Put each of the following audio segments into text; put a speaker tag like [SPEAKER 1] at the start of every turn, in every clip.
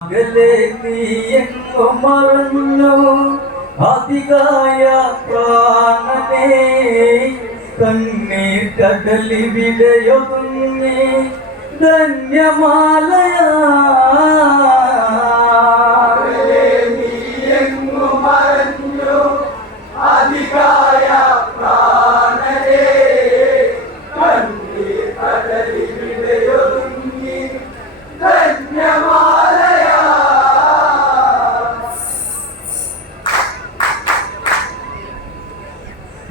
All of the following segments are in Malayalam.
[SPEAKER 1] അകലെ നീ എങ്ങും മറന്നു? അധികായ പ്രാണനെ കണ്ണീർ കടലിവിടെയൊതുങ്ങി ധന്യമാലയാ.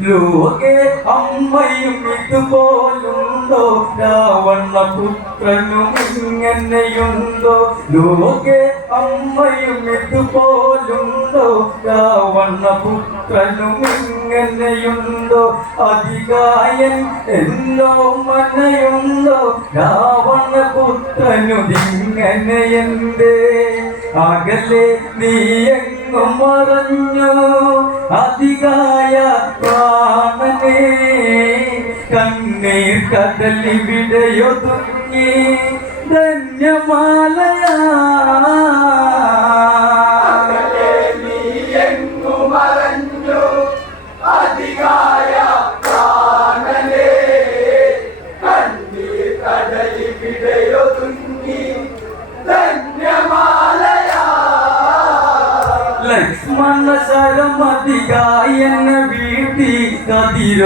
[SPEAKER 1] ലോകെ അമ്മയും ഇതുപോലുണ്ടോ? രാവണ പുത്രനും ഇങ്ങനെയുണ്ടോ? ലോകെ അമ്മയും ഇതുപോലുണ്ടോ? രാവണ പുത്രനും ഇങ്ങനെയുണ്ടോ? അധികായൻ എന്നോ മനയുണ്ടോ? രാവണ ഇങ്ങനെ ഇങ്ങനെയുണ്ട് അകലെ നീ എങ്ങും അതികായ പ്രാണനെ കണ്ണീർ കടലിവിടെയൊതുങ്ങി ധന്യമാലയാ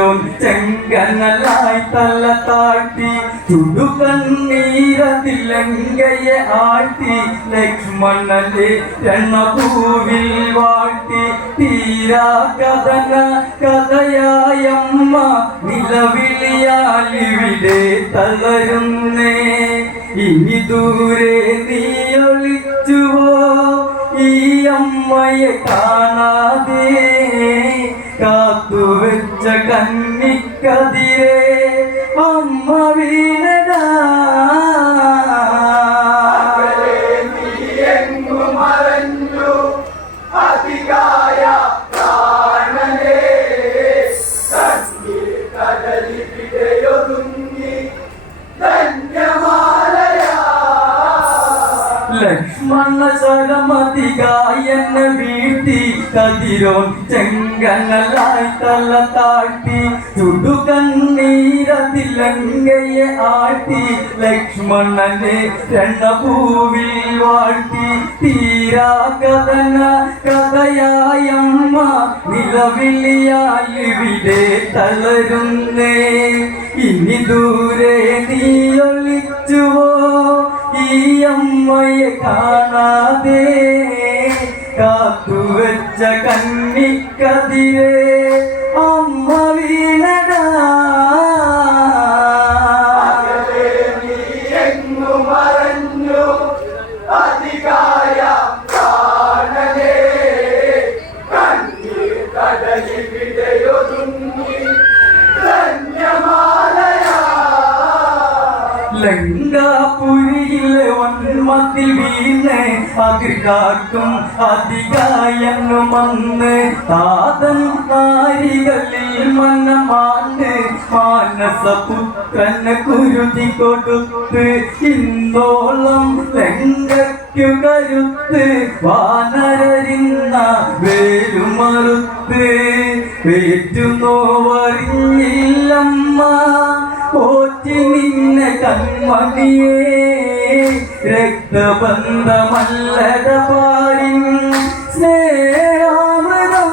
[SPEAKER 1] കതിരോൻ ചെങ്കനലായി തല്ല താഴ്ത്തി ചുടുകണ്ണീരതിലങ്കയെ ആഴ്ത്തി ലക്ഷ്മണന്റെ രണഭൂവിൽ വാഴ്ത്തി തീരാ കഥന കഥയായമ്മ നിലവിളിയാലിവിടെ തളരുന്നേ. ഇനി ദൂരെ നീയൊളിച്ചുവോ? ഈ അമ്മയെ കാണാതെ കാത്തുവെച്ച കന്നിക്കതിരെ അമ്മ വീണടാ ലക്ഷ്മണ ശരമതികായന വീഴ്ത്തി. കതിരോൻ ചെങ്കനലായി തല താഴ്ത്തി. ചുടുകണ്ണീരതിലങ്കയെ ആഴ്ത്തി. ലക്ഷ്മണനെ രണഭൂവിൽ വാഴ്ത്തി. തീരാ കഥന കഥയായമ്മ നിലവിളിയാലിവിടെ തളരുന്നേ. ഇനി ദൂരെ നീ ഒളിച്ചുവോ ഈ അമ്മയെ കാണാതെ കാത്തുവെച്ച കന്നിക്കതിരെ അതിർകാക്കും അധികായനും വന്ന് താതൻ നാരികളിൽ മനമാണ്ട് മാനസപുത്രന് കുരുതി കൊടുത്ത് ഇന്നോളം ലങ്കയ്ക്കു കരുത്ത് വാനരരിന്ന വേരുമറുത്ത് ഏറ്റുനോവറിഞ്ഞില്ലമ്മ പോറ്റി നിന്നെ കൺമണിയേ. രക്തബന്ധമല്ലട പാരി സ്നേഹാമൃതം.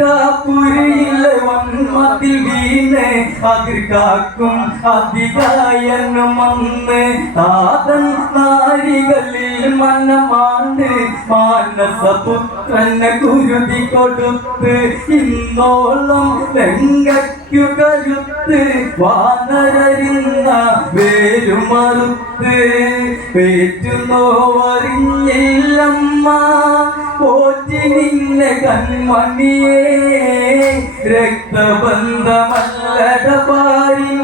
[SPEAKER 1] ലങ്കാപുരിയിലെ വന്മതിൽ വീണ് അതിർക്കാക്കും അധികായനും വന്ന് താതൻ നാരികളിൽ മനമാണ്ട് മാനസപുത്രനെ കുരുതി കൊടുത്ത് ഇന്നോളം രംഗയ്ക്കു കരുത്ത് വാനരരിന്ന വേരുമറുത്ത് പേറ്റുന്നോവറിഞ്ഞില്ലമ്മ പോറ്റി നിന്നെ കൺമണിയേ രക്തബന്ധമല്ലട പാരിൻ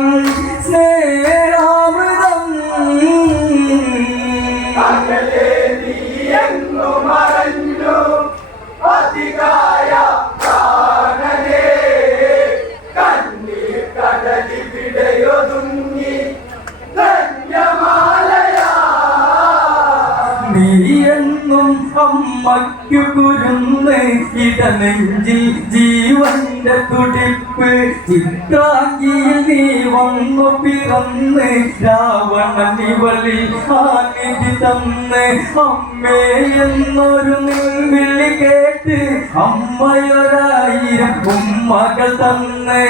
[SPEAKER 1] ഇടനെഞ്ചിൽ ജീവന്റെ തുടിപ്പ്. ചിത്രാങ്കിയിൽ നീ വന്നു പിറന്ന് രാവണൻ ഇവളിൽ ആനിധി തന്ന്. അമ്മേ എന്നൊരു നിൻവിളി കേട്ട് അമ്മയൊരായിരം ഉമ്മകൾ തന്ന്.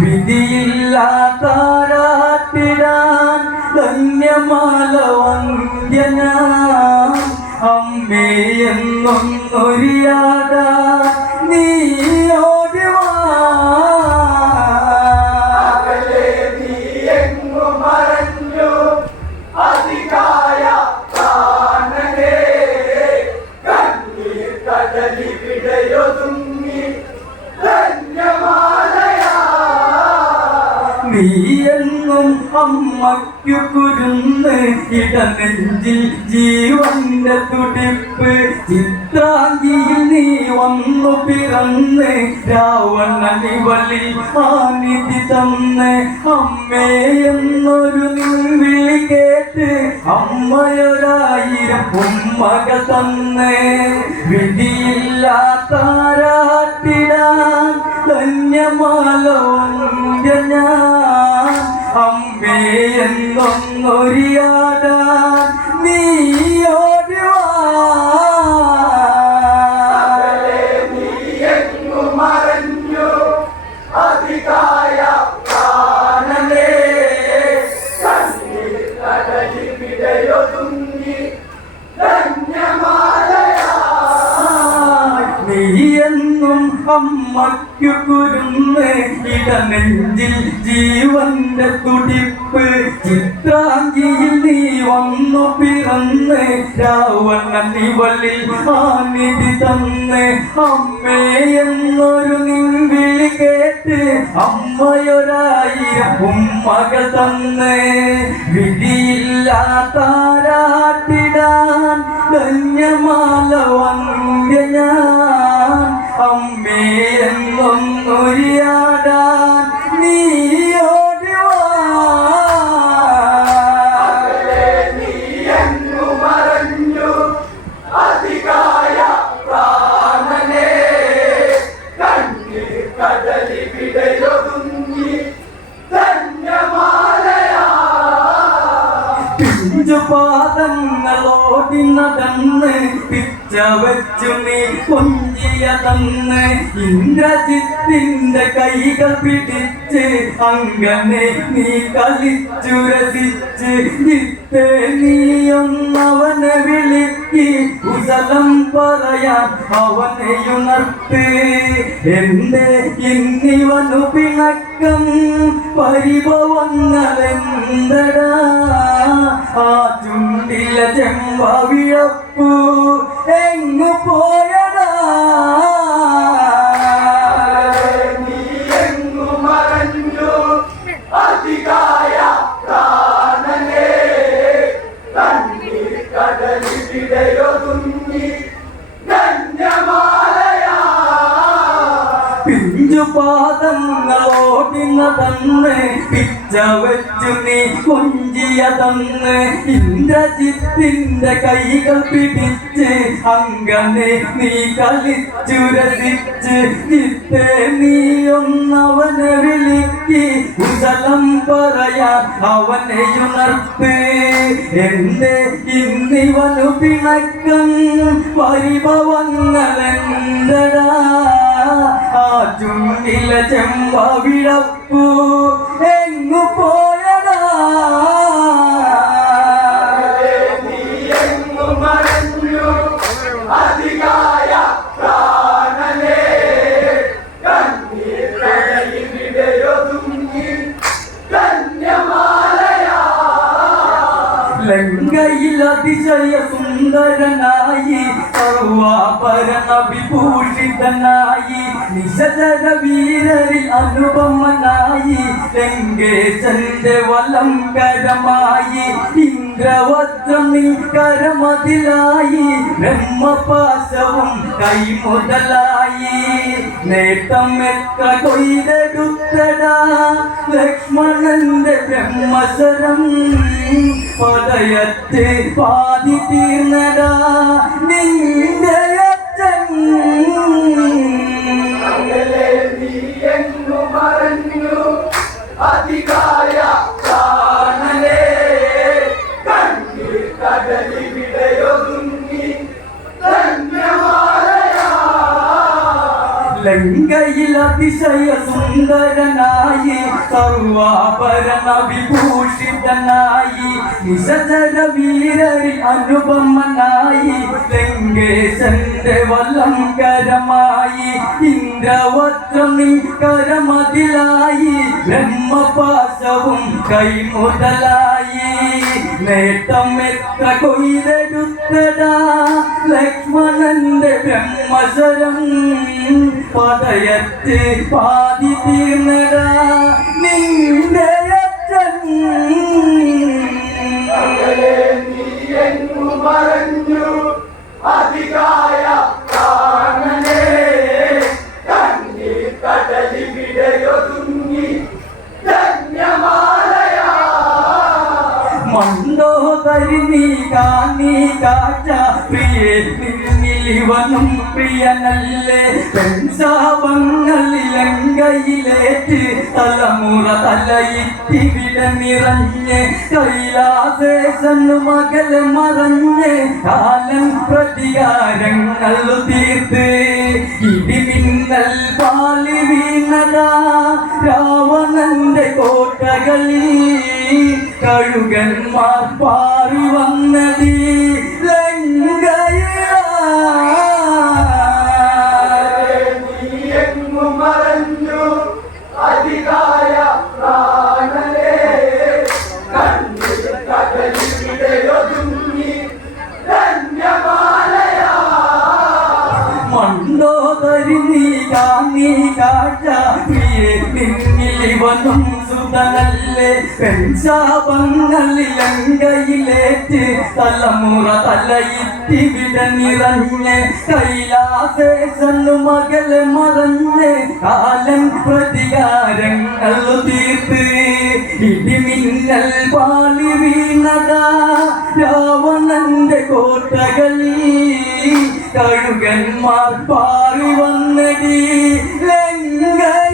[SPEAKER 1] വിധിയില്ലാത്താരാട്ടിടാൻ ധന്യമാല വന്ധ്യന അമ്മേ എന്നൊന്നൊരിയാട നീ ഓടിവാ നീയെന്നും അമ്മയ്ക്കു കുരുന്ന് ഇടനെഞ്ചിൽ ജീവന്റെ തുടിപ്പ്. ചിത്രാങ്കിയിൽ നീ വന്നു പിറന്ന് രാവണനി വലി ആനിധി തന്ന്. അമ്മേ എന്നൊരു വിളി കേട്ട് അമ്മയൊരായിരം ഉമ്മകൾ തന്ന്. വിധിയില്ലാത്താരാട്ടിടാൻ ധന്യമാലോ ഞാൻ. ഓടിവാ നീയെന്നും അമ്മയ്ക്കു കുരുന്ന് ഇടനെഞ്ചിൽ ജീവന്റെ തുടിപ്പ് ഇവളിൽ ആനിധി തന്ന് അമ്മേ എന്നൊരു നിൻവിളി കേട്ട് അമ്മയൊരായിരം ഉമ്മക തന്ന്. വിധിയില്ലാത്താരാട്ടിടാൻ ധന്യമാല വന്ധ്യ ഞാൻ. അമ്മേ പാദങ്ങളോടി നടന്ന് പിച്ച വെച്ചു നീ കൊഞ്ചിയ തന്ന്. ഇന്ദ്രജിത്തിന്റെ കൈകൾ പിടിച്ച് അങ്ങനെ നീ കളിച്ചു രസിച്ച്. ജിത്തെ നീയൊന്നവനെ വിളിക്ക് കുശലം പറയാൻ അവനെയുണർത്ത്. എന്റെ ഇന്നിവനു പിണക്കം? പരിഭവങ്ങളെന്തടാ? ആ ചുണ്ടില ചെമ്പവിഴപ്പു എങ്ങു പോയടാ? പിഞ്ചു തന്ന് പിച്ച നീ കൊഞ്ചിയ തന്ന് ഇന്ദ്രജിത്തിന്റെ കൈകൾ പിടിച്ച് അങ്ങനെ നീ കളിച്ചു രസിച്ച് ചിത്തെ നീ ഒന്നവനെ വിളിക്ക് കുശലം പറയാൻ അവനെയുണർത്ത് എന്റെ ഇന്നിവനു പിണക്കം പരിഭവങ്ങളെന്തടാ ചുണ്ടില ചെമ്പവിഴപ്പു എങ്ങു പോയടാ ലങ്കയിൽ അതിശയ സുന്ദരനായി സർവാഭരണ വിഭൂഷിതനായി നിശചര വീരരിൽ അനുപമനായി ലങ്കേശന്റെ വലംകരമായി ഇന്ദ്രവജ്രമിൽ കരമതിലായി ബ്രഹ്മപാശവും കൈമുതലായി. നേട്ടം എത്ര കൊയ്തെടുത്തടാ ലക്ഷ്മണന്റെ ബ്രഹ്മശരം പതയത്ത് പാതി തീർന്നടാ നിന്റെ അച്ഛൻ വിഭൂഷിതനായി നിശചര വീരരിൽ അനുപമനായി ലങ്കേശന്റെ വല്ലങ്കരമായി ഇന്ദ്രവത്രം കരമതിലായി ബ്രഹ്മപാശവും കൈമുതലായി. നേട്ടം എത്ര കൊയ്തെടുത്തടാ ലക്ഷ്മണന്റെ ബ്രഹ്മശരം പതയത്തിൽ പാതി തീർന്നടാ. നിന്റെ അച്ഛൻ
[SPEAKER 2] തരി നീ
[SPEAKER 1] കാ നീ കാറ്റ പ്രിയേ നിന്നിലിവനും പ്രിയനല്ലേ? പെൺശാപങ്ങളിലങ്കയിലേറ്റ് തലമുറ തലയിട്ടിവിട നിറഞ്ഞ് കൈലാസേശനു മകളെ മറഞ്ഞ് കാലം പ്രതികാരങ്ങൾ തീർത്ത്. ഇടിമിന്നൽ പാലി വീണതാ രാവണന്റെ കോട്ടകളിൽ കഴുകന്മാർ പാറി വന്നത് സുതനല്ലേ തലമുറ തലയിത്തി വിട നിറഞ്ഞ് കൈലാസേശന്നു മകളെ മറഞ്ഞ് കാലൻ പ്രതികാരങ്ങൾ തീർത്ത് ഇടിമിന്നൽ പാളി വീണതാ രാവണന്റെ കോട്ടകളിൽ കഴുകന്മാർ പാറി വന്നടി. ലങ്കയിലാ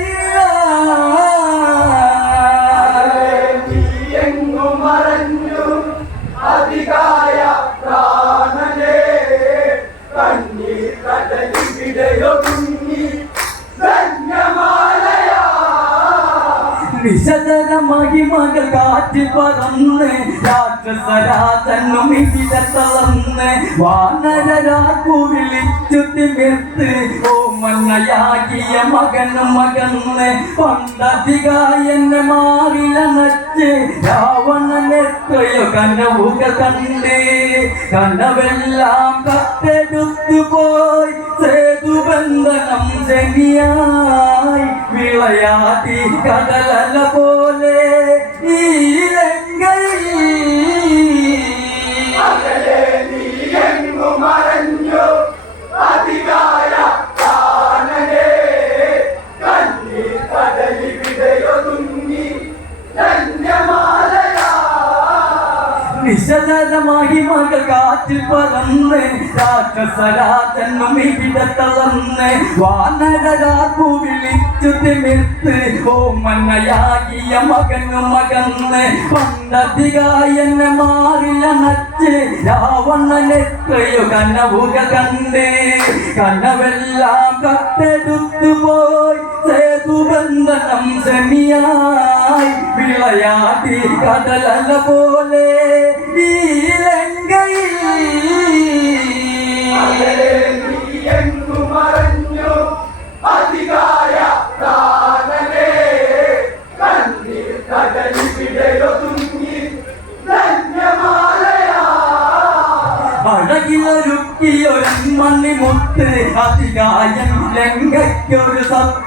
[SPEAKER 1] മഹിമകൾ കാറ്റിൽ പറന്ന് രാക്ഷസരാജനും ഇവിടെ തളർന്ന് വാനരരാക്കു വിളിച്ചു തിമിർത്ത് ഓമന്നയാകിയ മകനും മകന്ന് പണ്ടധികായനെ മാറില നച്ച് രാവണനെത്രയോ കനവുകൾ കണ്ട്. കനവെല്ലാം കത്തെടുത്തു പോയി. സേതുബന്ധനം ശനിയായി വിളയാതി കടലല പോലെ. ഈ മകൾ കാറ്റിൽ പറന്ന് രാക്ഷസരാജനും ഇവിടെ തളർന്ന് വാനരരാക്കു വിളിച്ചു തിമിർത്ത് ഓമന്നയാകിയ മകനും മകന്ന് പണ്ടധികായനെ മാറിലണച്ച് രാവണൻ എത്രയോ കനവുകൾ കണ്ട്. കനവെല്ലാം കത്തെടുത്തു പോയി സേതുബന്ധനം സെമിയായി. വിളയാടി കടലല പോലെ ഈ ലങ്കയിൽ.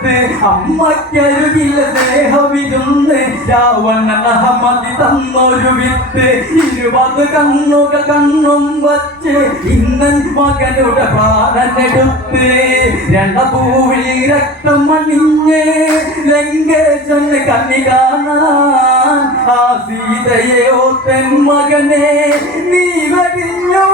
[SPEAKER 1] സത്ത് അമ്മയ്ക്കരുകില്ല സ്നേഹവിരുന്ന് രാവണൻ അഹമ്മദി തന്നൊരു വിത്ത് ഇരുപത് കണ്ണുകൾ കണ്ണും വച്ച് ഇന്നൻ മകനുടെ പ്രാണനെടുത്ത് പൂവിൽ രക്തം മണിഞ്ഞ് ലങ്കേശന് കണ്ണി കാണാൻ ആ സീതയോ തെൻ മകനെ നീ വരിഞ്ഞോ?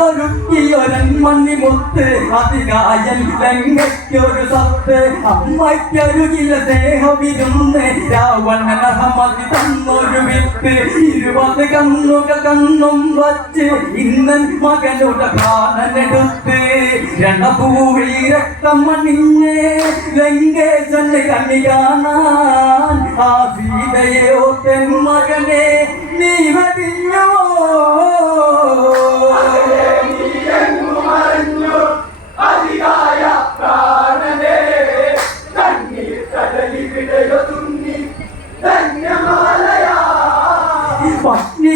[SPEAKER 1] അഴകിലൊരുക്കിയൊരൻ മണ്ണിമുത്ത് അതികായൽ ലങ്കയ്ക്കൊരു സത്ത് അമ്മയ്ക്കരുകില ദേഹമിരുന്ന് രാവണൻ അഹമ്മദി തന്നൊരു വിത്ത്. ഇരുപത് കണ്ണുക കണ്ണും വച്ച് ഇന്നൻ മകനുടെ പ്രാണനെടുത്ത് രണഭൂവിൽ രക്തം മണിഞ്ഞ് ലങ്കേശന് കണ്ണി കാണാൻ ആ സീതയെ തെൻ മകനെ നീ വരിഞ്ഞോ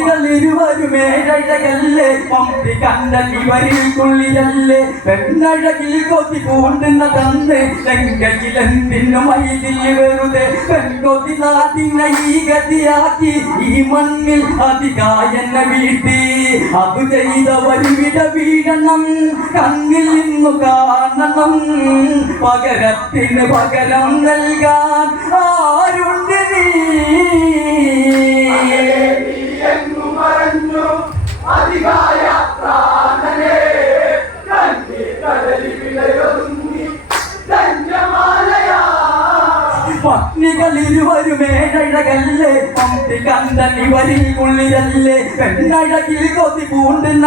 [SPEAKER 1] പത്നികൾ ഇരുവരുമേഴകല്ലേ പമ്പി തുള്ളിയല്ലേ? പെണ്ണഴകിൽ കൊതി പൂണ്ടുന്ന തന്ന് ലങ്കയിലെന്തിനു മൈതിൽ വെറുതെ? പെൺകൊതി നാട്ടിനെ ഈ ഗതിയാക്കി ഈ മണ്ണിൽ അധികായെന്നെ വീട്ടി അത് ചെയ്തവർ വിട വീഴണം കണ്ണിൽ നിന്നു കാണണം. പകരത്തിന് പകരം നൽകാൻ ആരുണ്ട് നീ?
[SPEAKER 2] അധികാര പ്രാണനെ
[SPEAKER 1] പത്നികൾ ഇരുവരുമേഴകല്ലേ പമ്പി കണ്ടൻ ഇവരിൽ ഉള്ളിലല്ലേ പെണ്ണഴകിൽ കൊതി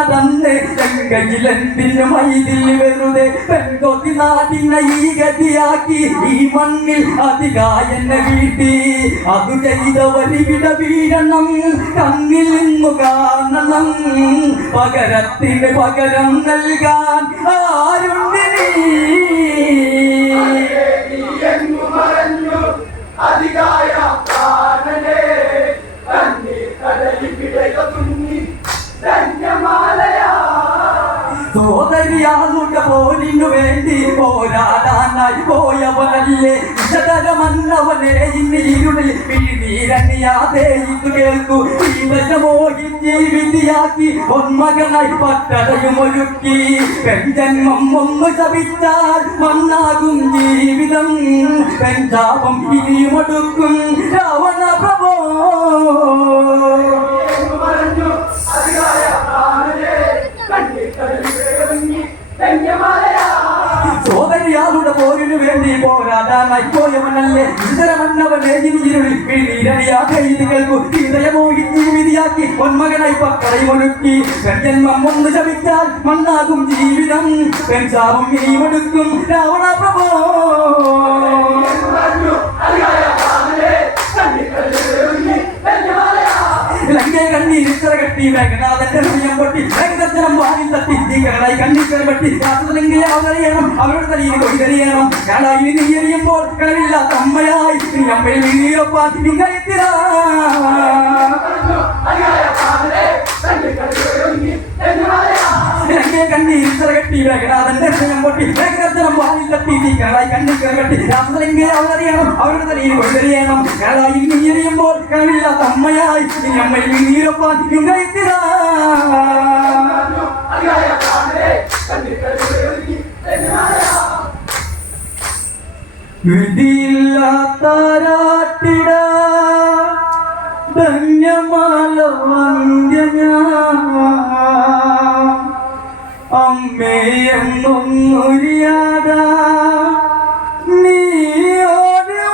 [SPEAKER 1] തന്ന് ലങ്കയിലെന്തിനു മൈതിൽ വെറുതെ പെൺകൊതി നാടിനെ ഈ ഗതിയാക്കി ഈ മണ്ണിൽ അധികായെന്നെ വീട്ടി അതു ചെയ്തവരി വിട വീഴണം കണ്ണിൽ നിന്നു കാണണം പകരത്തിന് പകരം നൽകാൻ ആരുണ്ട്
[SPEAKER 2] അധികാര പ്രാണനെ കണ്ണീർ കടലിവിടയൊതുങ്ങി ധന്യമാലയാ.
[SPEAKER 1] സോദരിയാളുടെ പോരിനു വേണ്ടി പോരാടാനായി പോയവനല്ലേ വിശദരമന്നവനെ ഇന്ന് ഇരുളിൽ പിഴിനീരണിയാതെ ഇത് കേൾക്കൂ. ജീവനമോഹി ജീവിതയാക്കി ഒന്മകനായി പട്ടടയും ഒരുക്കി. പെൺജന്മം ഒന്ന് ശപിച്ചാൽ മണ്ണാകും ജീവിതം. പെൺചാപം ഇനിയുമൊടുക്കും രാവണ പ്രഭോ. സോദരിയാളുടെ പോരിനു വേണ്ടി പോരാടാനായി പോയവനല്ലേ? ഇതരമന്നവനെ ഇരുളിൽ പിഴീരണിയാതെ ഇത് കേൾക്കൂ ഹൃദയമോഹി ജീവിതിയാക്കി പൊന്മകനായി പക്കടയുമൊരുക്കി പെൺജന്മം ഒന്ന് ശപിച്ചാൽ മണ്ണാകും ജീവിതം. പെൺചാപം ഇനിയുമെടുക്കും രാവണ പ്രഭോ
[SPEAKER 2] എങ്ങു മറഞ്ഞു
[SPEAKER 1] ലങ്കേ കണ്ണീരിച്ചറ കെട്ടി മേഘനാഥന്റെ ഹൃദയം പൊട്ടി മേഘദർശനം വാനിൽ തട്ടി തീകരണായി കണ്ണീച്ചറ വെട്ടി രാത്രിലങ്കയെ അവതറിയണം അവരുടെ തലയിൽ കൊയ്തറിയണം ഞാനായി നീ എറിയുമ്പോൾ നീ അമ്മയിൽ
[SPEAKER 2] മറഞ്ഞു അധികാര പ്രാണനെ കണ്ണീർ കടലിവിടയൊതുങ്ങി ധന്യമാലയാ
[SPEAKER 1] ലങ്കേ കണ്ണീരിച്ചറ കെട്ടി ധന്യമാല വന്ധ്യന അമ്മേ എന്നൊന്നുരിയാത നീ ഓടുവാ